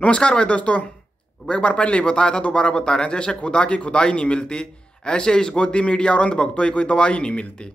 नमस्कार भाई दोस्तों। एक बार पहले ही बताया था, दोबारा बता रहे हैं। जैसे खुदा की खुदाई नहीं मिलती, ऐसे इस गोदी मीडिया और अंधभक्तों की कोई दवाई नहीं मिलती।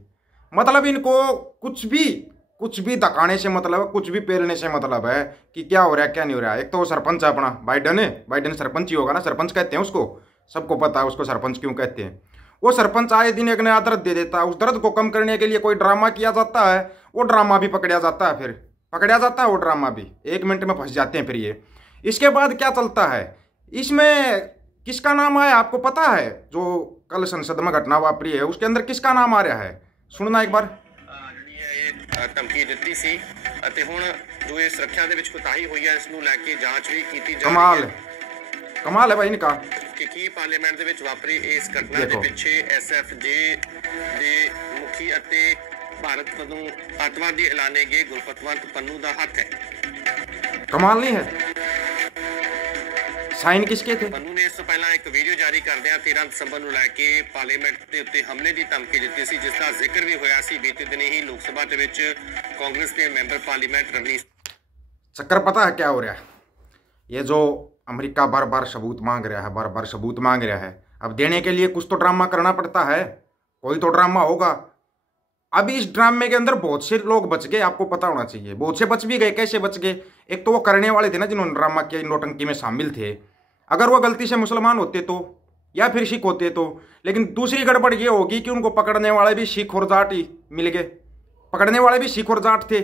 मतलब इनको कुछ भी धकाने से मतलब है, कुछ भी पेलने से मतलब है कि क्या हो रहा है क्या नहीं हो रहा है। एक तो वो सरपंच है अपना बाइडन है, बाइडन सरपंच ही होगा ना, सरपंच कहते हैं उसको, सबको पता है उसको सरपंच क्यों कहते हैं। वो सरपंच आए दिन एक नया दर्द दे देता है, उस दर्द को कम करने के लिए कोई ड्रामा किया जाता है, वो ड्रामा भी पकड़ा जाता है, फिर पकड़ा जाता है वो ड्रामा भी, 1 मिनट में फंस जाते हैं फिर ये। इसके बाद क्या चलता है इसमें, किसका नाम आया आपको पता है? जो कल संसद में घटना वापरी है उसके अंदर किसका नाम आ रहा है, सुनना एक बार। ਧਮਕੀ ਦਿੱਤੀ ਸੀ ਅਤੇ ਹੁਣ ਜੋ ਇਹ ਸੁਰੱਖਿਆ ਦੇ ਵਿੱਚ ਕੋਤਾਹੀ ਹੋਈ ਹੈ ਇਸ ਨੂੰ ਲੈ ਕੇ ਜਾਂਚ ਵੀ ਕੀਤੀ ਜਾ कमाल ਰਹੀ ਹੈ। कमाल है भाई इनका ਕਿ ਕੀ ਪਾਰਲੀਮੈਂਟ ਦੇ ਵਿੱਚ ਵਾਪਰੀ ਇਸ ਘਟਨਾ ਦੇ ਪਿੱਛੇ ਐਸਐਫਜੇ ਦੇ ਮੁਖੀ ਅਤੇ ਭਾਰਤ ਵੱਲੋਂ ਅੱਤਵਾਦੀ ਐਲਾਨੇ ਗਏ ਗੁਰਪਤਵੰਤ ਪੰਨੂ ਦਾ ਹੱਥ ਹੈ। कमाल नहीं है। साइन किसके थे? ਪੰਨੂ ਨੇ ਇਸ ਤੋਂ ਪਹਿਲਾਂ ਇੱਕ ਵੀਡੀਓ ਜਾਰੀ ਕਰਦਿਆਂ 13 ਦਸੰਬਰ ਨੂੰ ਲੈ ਕੇ ਪਾਰਲੀਮੈਂਟ ਦੇ ਉੱਤੇ ਹਮਲੇ ਦੀ ਧਮਕੀ ਦਿੱਤੀ ਸੀ, ਜਿਸ ਦਾ ਜ਼ਿਕਰ ਵੀ ਹੋਇਆ ਸੀ ਬੀਤੇ ਦਿਨ ਹੀ ਲੋਕ ਸਭਾ ਦੇ ਵਿੱਚ ਕਾਂਗਰਸ ਦੇ ਮੈਂਬਰ ਪਾਰਲੀਮੈਂਟ ਰਵਨੀਤ। चक्कर पता है क्या हो रहा है? ये जो अमेरिका बार बार सबूत मांग रहा है, बार बार सबूत मांग रहा है, अब देने के लिए कुछ तो ड्रामा करना पड़ता है, कोई तो ड्रामा होगा। अब इस ड्रामे के अंदर बहुत से लोग बच गए, आपको पता होना चाहिए। बहुत से बच भी गए, कैसे बच गए? एक तो वो करने वाले थे ना जिन्होंने ड्रामा किया, नौटंकी में शामिल थे। अगर वो गलती से मुसलमान होते तो, या फिर सिख होते तो। लेकिन दूसरी गड़बड़ ये होगी कि उनको पकड़ने वाले भी सिख और जाट ही मिल गए, पकड़ने वाले भी सिख और जाट थे।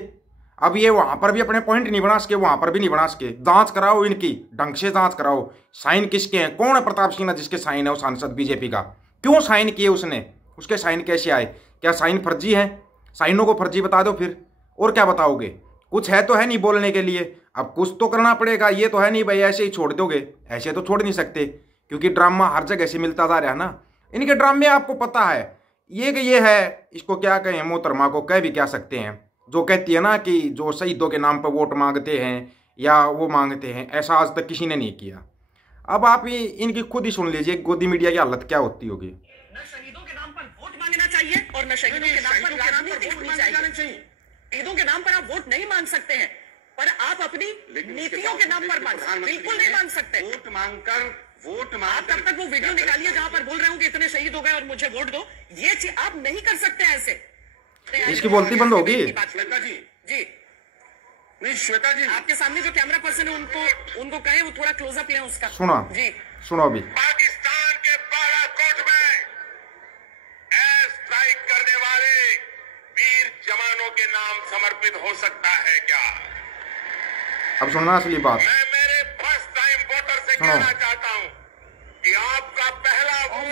अब ये वहां पर भी अपने पॉइंट नहीं बना सके, वहां पर भी नहीं बना सके। जांच कराओ इनकी, ढंग से जांच कराओ। साइन किसके हैं? कौन है प्रताप सिन्हा जिसके साइन है वो सांसद बीजेपी का? क्यों साइन किए उसने? उसके साइन कैसे आए? क्या साइन फर्जी है? साइनों को फर्जी बता दो फिर, और क्या बताओगे? कुछ है तो है नहीं बोलने के लिए, अब कुछ तो करना पड़ेगा। ये तो है नहीं भाई ऐसे ही छोड़ दोगे, ऐसे तो छोड़ नहीं सकते, क्योंकि ड्रामा हर जगह से मिलता जा रहा है ना। इनके ड्रामे आपको पता है ये कि ये है, इसको क्या कहें, मोहतरमा को कह भी क्या सकते हैं, जो कहती है ना कि जो शहीदों के नाम पर वोट मांगते हैं या वो मांगते हैं, ऐसा आज तक किसी ने नहीं किया। अब आप ही इनकी खुद ही सुन लीजिए गोदी मीडिया की हालत क्या होती होगी। न शहीदों के नाम पर वोट मांगना चाहिए और न शहीदों के नाम पर राजनीति होनी चाहिए। शहीदों के नाम पर आप वोट नहीं मांग सकते हैं, पर आप अपनी नीतियों के नाम पर बिल्कुल नहीं मांग सकते। वोट मांगकर आप तब तक वो वीडियो निकालिए जहां पर बोल रहे हो कि इतने शहीद हो गए और मुझे वोट दो। ये चीज आप नहीं कर सकते ऐसे। इसकी बोलती बंद होगी। श्वेता जी जी नहीं, श्वेता जी आपके सामने जो कैमरा पर्सन है उनको कहें वो थोड़ा क्लोजअप लें उसका। सुना जी सुनो अभी। पाकिस्तान के बालाकोट में एयर स्ट्राइक करने वाले वीर जवानों के नाम समर्पित हो सकता है क्या? अब सुनना असली बात। मैं मेरे फर्स्ट टाइम वोटर से कहना चाहता हूं कि आपका पहला वोट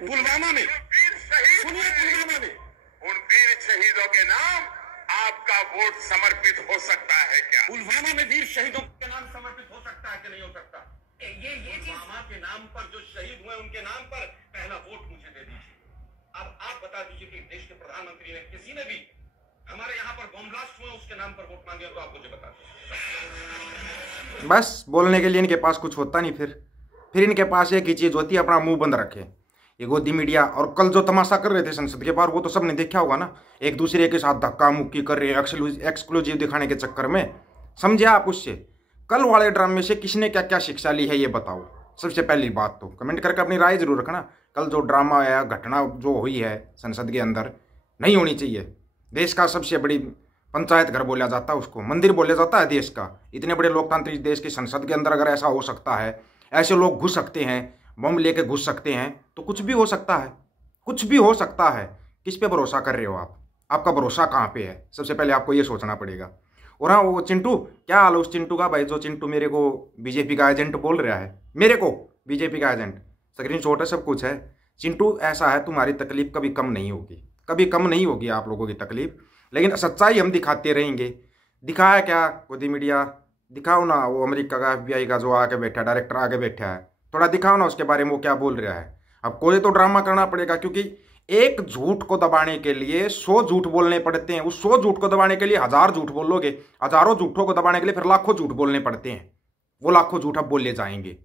पुलवामा में वीर शहीद, पुलवामा में उन वीर शहीदों के नाम आपका वोट समर्पित हो सकता है क्या? पुलवामा में वीर शहीदों के नाम समर्पित हो सकता है कि नहीं हो सकता? ये पुलवामा के नाम पर जो शहीद हुए उनके नाम पर पहला वोट मुझे दे दीजिए। अब आप बता दीजिए कि देश के प्रधानमंत्री ने किसी ने भी हमारे यहाँ पर बम ब्लास्ट हुए उसके नाम पर वोट मांगे तो आप मुझे बता दीजिए। बस बोलने के लिए इनके पास कुछ होता नहीं, फिर इनके पास एक ही चीज होती है, अपना मुंह बंद रखे। ये गोदी मीडिया और कल जो तमाशा कर रहे थे संसद के बाहर, वो तो सबने देखा होगा ना। एक दूसरे के साथ धक्का मुक्की कर रहे हैं एक्सक्लूसिव दिखाने के चक्कर में। समझे आप? उससे कल वाले ड्रामे से किसने क्या क्या शिक्षा ली है ये बताओ। सबसे पहली बात तो कमेंट करके अपनी राय जरूर रखना। कल जो ड्रामा आया, घटना जो हुई है संसद के अंदर, नहीं होनी चाहिए। देश का सबसे बड़ी पंचायत घर बोला जाता है उसको, मंदिर बोला जाता है देश का। इतने बड़े लोकतांत्रिक देश की संसद के अंदर अगर ऐसा हो सकता है, ऐसे लोग घुस सकते हैं, बम लेके घुस सकते हैं, तो कुछ भी हो सकता है, कुछ भी हो सकता है। किस पे भरोसा कर रहे हो आप? आपका भरोसा कहाँ पे है? सबसे पहले आपको ये सोचना पड़ेगा। और हाँ, वो चिंटू, क्या हाल है उस चिंटू का भाई? जो चिंटू मेरे को बीजेपी का एजेंट बोल रहा है, मेरे को बीजेपी का एजेंट, स्क्रीन शॉट है, सब कुछ है। चिंटू ऐसा है, तुम्हारी तकलीफ कभी कम नहीं होगी, कभी कम नहीं होगी आप लोगों की तकलीफ। लेकिन सच्चाई हम दिखाते रहेंगे। दिखाया क्या गोदी मीडिया? दिखाओ ना वो अमेरिका का FBI का जो आके बैठा, डायरेक्टर आगे बैठा है, थोड़ा दिखाओ ना उसके बारे में वो क्या बोल रहा है। अब कोई तो ड्रामा करना पड़ेगा, क्योंकि एक झूठ को दबाने के लिए 100 झूठ बोलने पड़ते हैं। उस 100 झूठ को दबाने के लिए 1000 झूठ बोलोगे, हजारों झूठों को दबाने के लिए फिर लाखों झूठ बोलने पड़ते हैं। वो लाखों झूठ अब बोले जाएंगे।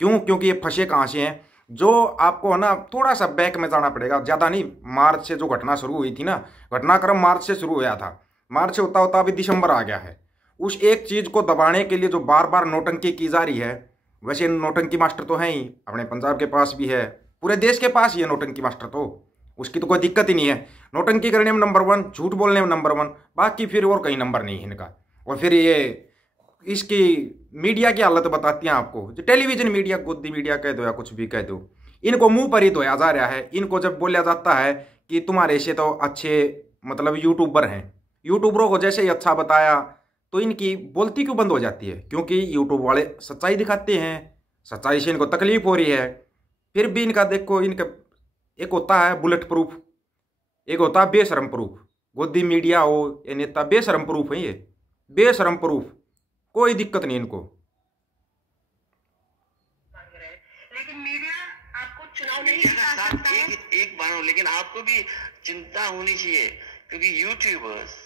क्यों? क्योंकि ये फंसे कहाँ से हैं? जो आपको है ना थोड़ा सा बैक में जाना पड़ेगा, ज़्यादा नहीं। मार्च से जो घटना शुरू हुई थी ना, घटनाक्रम मार्च से शुरू हुआ था, मार्च से होता होता अभी दिसंबर आ गया है। उस एक चीज को दबाने के लिए जो बार बार नौटंकी की जा रही है, वैसे नौटंकी मास्टर तो हैं ही, अपने पंजाब के पास भी है, पूरे देश के पास ही है नौटंकी मास्टर, तो उसकी तो कोई दिक्कत ही नहीं है। नौटंकी करने में नंबर 1, झूठ बोलने में नंबर 1, बाकी फिर और कहीं नंबर नहीं है इनका। और फिर ये इसकी मीडिया की हालत बताती हैं आपको, जो टेलीविजन मीडिया, गोदी मीडिया कह दो या कुछ भी कह दो, इनको मुंह पर ही धोया जा रहा है। इनको जब बोला जाता है कि तुम्हारे से तो अच्छे मतलब यूट्यूबर हैं, यूट्यूबरों को जैसे ही अच्छा बताया तो इनकी बोलती क्यों बंद हो जाती है? क्योंकि यूट्यूब वाले सच्चाई दिखाते हैं, सच्चाई से इनको तकलीफ हो रही है। फिर भी इनका देखो, इनका एक होता है बुलेट प्रूफ, एक होता है बेशरम प्रूफ। गोदी मीडिया हो ये नेता बेशरम प्रूफ है, ये बेशरम प्रूफ, कोई दिक्कत नहीं इनको। लेकिन मीडिया आपको चुनाव नहीं जिता सकता है। एक बार, लेकिन आपको भी चिंता होनी चाहिए, क्योंकि यूट्यूबर्स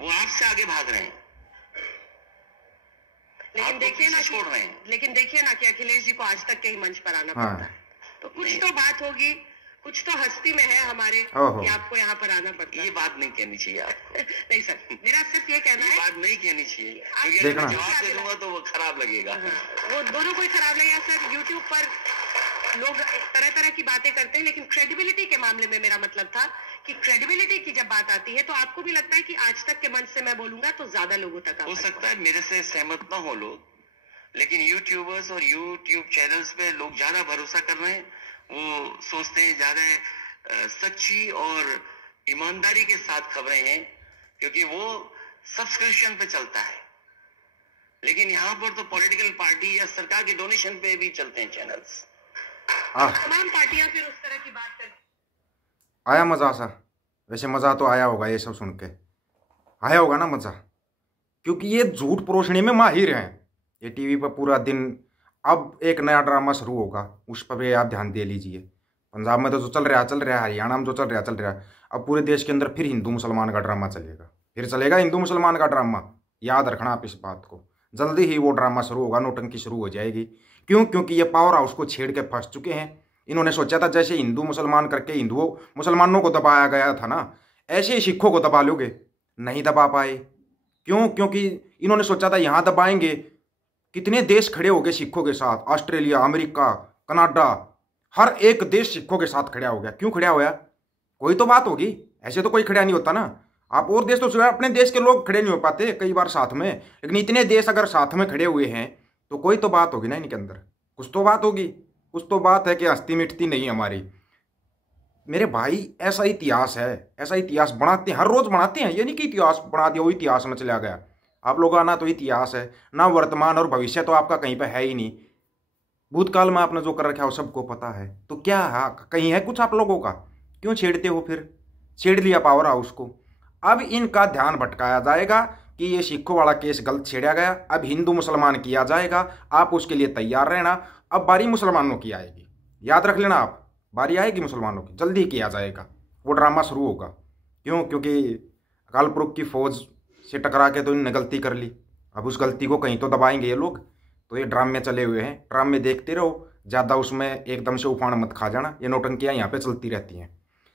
वो आपसे आगे भाग रहे हैं, लेकिन देखिए ना, छोड़ रहे हैं। लेकिन देखिए ना कि अखिलेश जी को आज तक के ही मंच पर आना पड़ता है, तो कुछ तो बात होगी, कुछ तो हस्ती में है हमारे कि आपको यहाँ पर आना पड़ता है। ये बात नहीं कहनी चाहिए आपको। नहीं सर, मेरा सिर्फ ये कहना है, बात नहीं कहनी चाहिए, क्योंकि अगर मैं जवाब दे दूंगा तो वो खराब लगेगा। वो दोनों को खराब लगेगा सर। यूट्यूब पर लोग तरह तरह की बातें करते हैं, लेकिन क्रेडिबिलिटी के मामले में मेरा मतलब था कि क्रेडिबिलिटी की जब बात आती है तो आपको भी लगता है कि आज तक के मंच से मैं बोलूंगा तो ज्यादा लोगों तक हो सकता है मेरे से सहमत ना हो लोग, लेकिन यूट्यूबर्स और यूट्यूब चैनल्स पे लोग ज्यादा भरोसा कर रहे हैं। वो सोचते हैं ज्यादा सच्ची और ईमानदारी के साथ खबरें हैं, क्योंकि वो सब्सक्रिप्शन पे चलता है। लेकिन यहाँ पर तो पॉलिटिकल पार्टी या सरकार के डोनेशन पे भी चलते हैं चैनल्स। तमाम पार्टियां फिर उस तरह की बात करती। आया मजा सा? वैसे मजा तो आया होगा, ये सब सुन के आया होगा ना मजा, क्योंकि ये झूठ परोसने में माहिर हैं। ये टीवी पर पूरा दिन, अब एक नया ड्रामा शुरू होगा, उस पर भी आप ध्यान दे लीजिए। पंजाब में तो जो चल रहा है, हरियाणा में जो चल रहा है, अब पूरे देश के अंदर फिर हिंदू मुसलमान का ड्रामा चलेगा, फिर चलेगा हिंदू मुसलमान का ड्रामा। याद रखना आप इस बात को, जल्दी ही वो ड्रामा शुरू होगा, नौटंकी शुरू हो जाएगी। क्यों? क्योंकि ये पावर हाउस को छेड़ के फंस चुके हैं। इन्होंने सोचा था जैसे हिंदू मुसलमान करके हिंदुओं मुसलमानों को दबाया गया था ना, ऐसे ही सिखों को दबा लोगे, नहीं दबा पाए। क्यों? क्योंकि इन्होंने सोचा था यहाँ दबाएंगे, कितने देश खड़े हो गए सिखों के साथ, ऑस्ट्रेलिया, अमेरिका, कनाडा, हर एक देश सिखों के साथ खड़ा हो गया। क्यों खड़ा होया? कोई तो बात होगी, ऐसे तो कोई खड़ा नहीं होता ना। आप और देश तो अपने देश के लोग खड़े नहीं हो पाते कई बार साथ में, लेकिन इतने देश अगर साथ में खड़े हुए हैं तो कोई तो बात होगी ना इनके अंदर, कुछ तो बात होगी। कुछ तो बात है कि हस्ती मिटती नहीं हमारी। मेरे भाई ऐसा इतिहास है, ऐसा इतिहास बनाते हैं, हर रोज बनाते हैं। ये नहीं कि इतिहास बना दिया वो इतिहास में चला गया। आप लोगों का ना तो इतिहास है, ना वर्तमान और भविष्य तो आपका कहीं पे है ही नहीं। भूतकाल में आपने जो कर रखा है वो सबको पता है, तो क्या है कहीं है कुछ आप लोगों का? क्यों छेड़ते हो? फिर छेड़ लिया पावर हाउस को। अब इनका ध्यान भटकाया जाएगा कि ये सिखों वाला केस गलत छेड़ा गया, अब हिंदू मुसलमान किया जाएगा, आप उसके लिए तैयार रहना। अब बारी मुसलमानों की आएगी, याद रख लेना आप, बारी आएगी मुसलमानों की, जल्दी किया जाएगा, वो ड्रामा शुरू होगा। क्यों? क्योंकि अकाल पुरख की फौज से टकरा के तो इन्होंने गलती कर ली, अब उस गलती को कहीं तो दबाएंगे ये लोग। तो ये ड्रामे चले हुए हैं, ड्रामे देखते रहो, ज़्यादा उसमें एकदम से उफान मत खा जाना। ये नौटंकियाँ यहाँ पे चलती रहती हैं।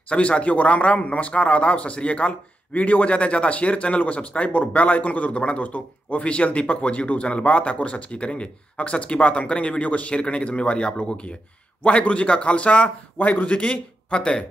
सभी साथियों को राम राम, नमस्कार, आदाब, सत श्री अकाल। वीडियो को ज़्यादा से ज़्यादा शेयर, चैनल को सब्सक्राइब और बेल आइकन को जरूर दबाना दोस्तों। ऑफिशियल दीपक फौजी यूट्यूब चैनल, बात हक और सच की करेंगे, हक सच की बात हम करेंगे। वीडियो को शेयर करने की जिम्मेवारी आप लोगों की है। वाहिगुरु जी का खालसा, वाहिगुरु जी की फतेह।